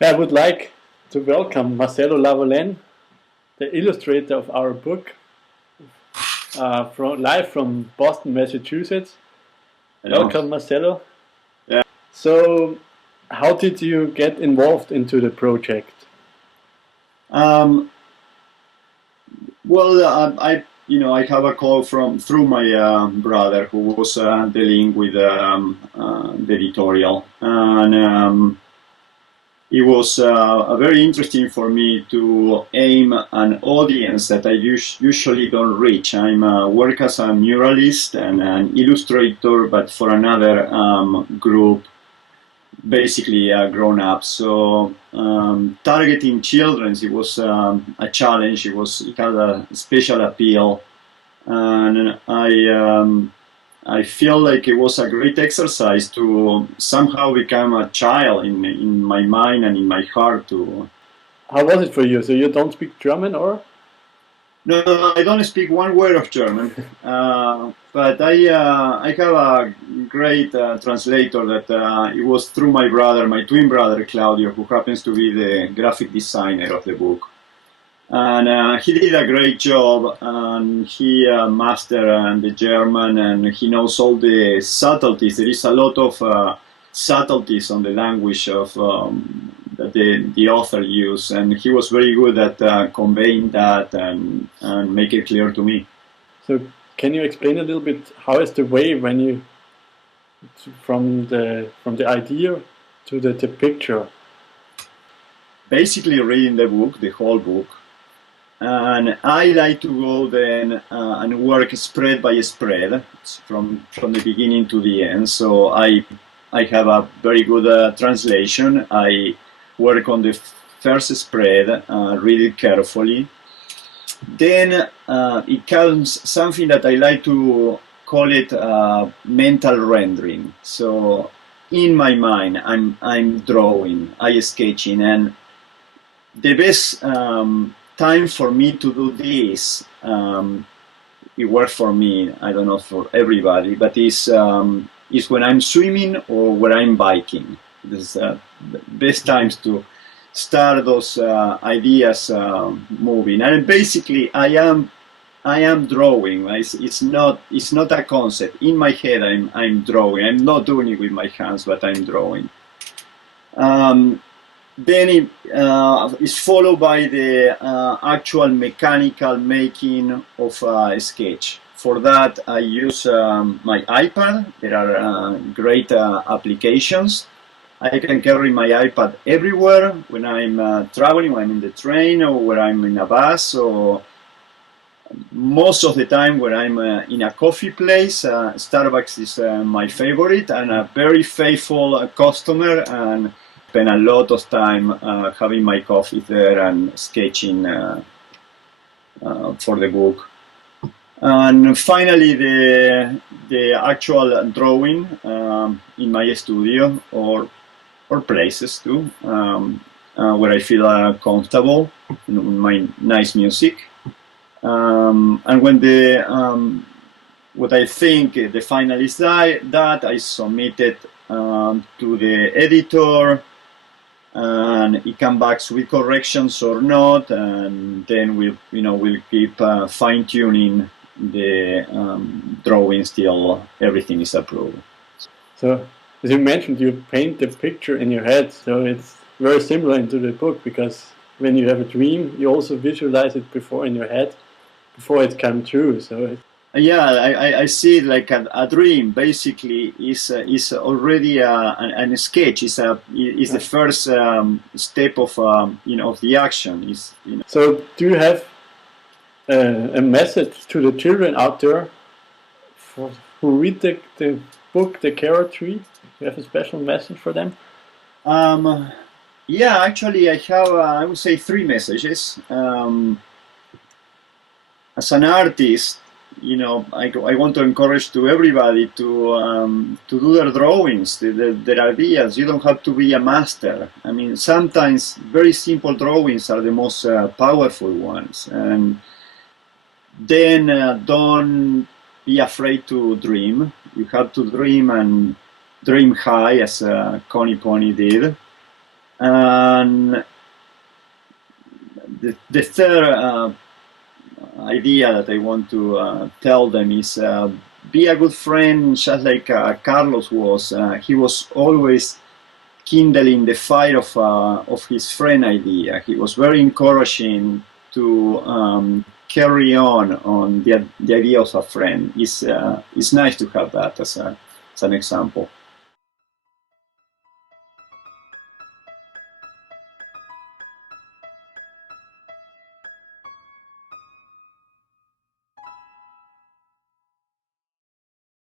I would like to welcome Marcelo Lavolen, the illustrator of our book, live from Boston, Massachusetts. Hello. Welcome, Marcelo. Yeah. So, how did you get involved into the project? Well, I have a call through my brother who was dealing with the editorial, and it was very interesting for me to aim an audience that I usually don't reach. I'm work as a muralist and an illustrator, but for another group, basically grown up. So targeting children, it was a challenge. It had a special appeal, and I feel like it was a great exercise to somehow become a child in my mind and in my heart. How was it for you? So you don't speak German, or? No, I don't speak one word of German, but I have a great translator that it was through my brother, my twin brother Claudio, who happens to be the graphic designer of the book. And he did a great job, and he mastered the German, and he knows all the subtleties. There is a lot of subtleties on the language of that the author used, and he was very good at conveying that and make it clear to me. So, can you explain a little bit how is the way when you from the idea to the picture? Basically, reading the book, the whole book. And I like to go then and work spread by spread from the beginning to the end. So I have a very good translation. I work on the first spread, read it carefully. Then it comes something that I like to call it mental rendering. So in my mind, I'm drawing, I'm sketching, and the best time for me to do this, it works for me, I don't know for everybody, but is when I'm swimming or when I'm biking. This the best times to start those ideas moving. And basically I am drawing. It's not a concept. In my head I'm drawing. I'm not doing it with my hands, but I'm drawing. Then it is followed by the actual mechanical making of a sketch. For that, I use my iPad. There are great applications. I can carry my iPad everywhere when I'm traveling, when I'm in the train, or when I'm in a bus, or most of the time when I'm in a coffee place. Starbucks is my favorite and a very faithful customer, and spend a lot of time having my coffee there and sketching for the book. And finally, the actual drawing in my studio or places too, where I feel comfortable, my nice music. And when what I think the final is that I submit it to the editor, and it comes back with corrections or not, and then we'll keep fine tuning the drawings till everything is approved. So, as you mentioned, you paint the picture in your head, so it's very similar into the book, because when you have a dream, you also visualize it before in your head, before it comes true. So yeah, I see it like a dream. Basically, is already a sketch. Is the first step of of the action. So, do you have a message to the children out there who read the book, The Carrot Tree? Do you have a special message for them? Yeah, actually, I have I would say three messages. As an artist, I want to encourage to everybody to do their drawings, their ideas. You don't have to be a master. I mean, sometimes very simple drawings are the most powerful ones. And then don't be afraid to dream. You have to dream and dream high, as Connie Pony did. And the third idea that I want to tell them is be a good friend, just like Carlos was. He was always kindling the fire of his friend idea. He was very encouraging to carry on the idea of a friend. It's nice to have that as an example.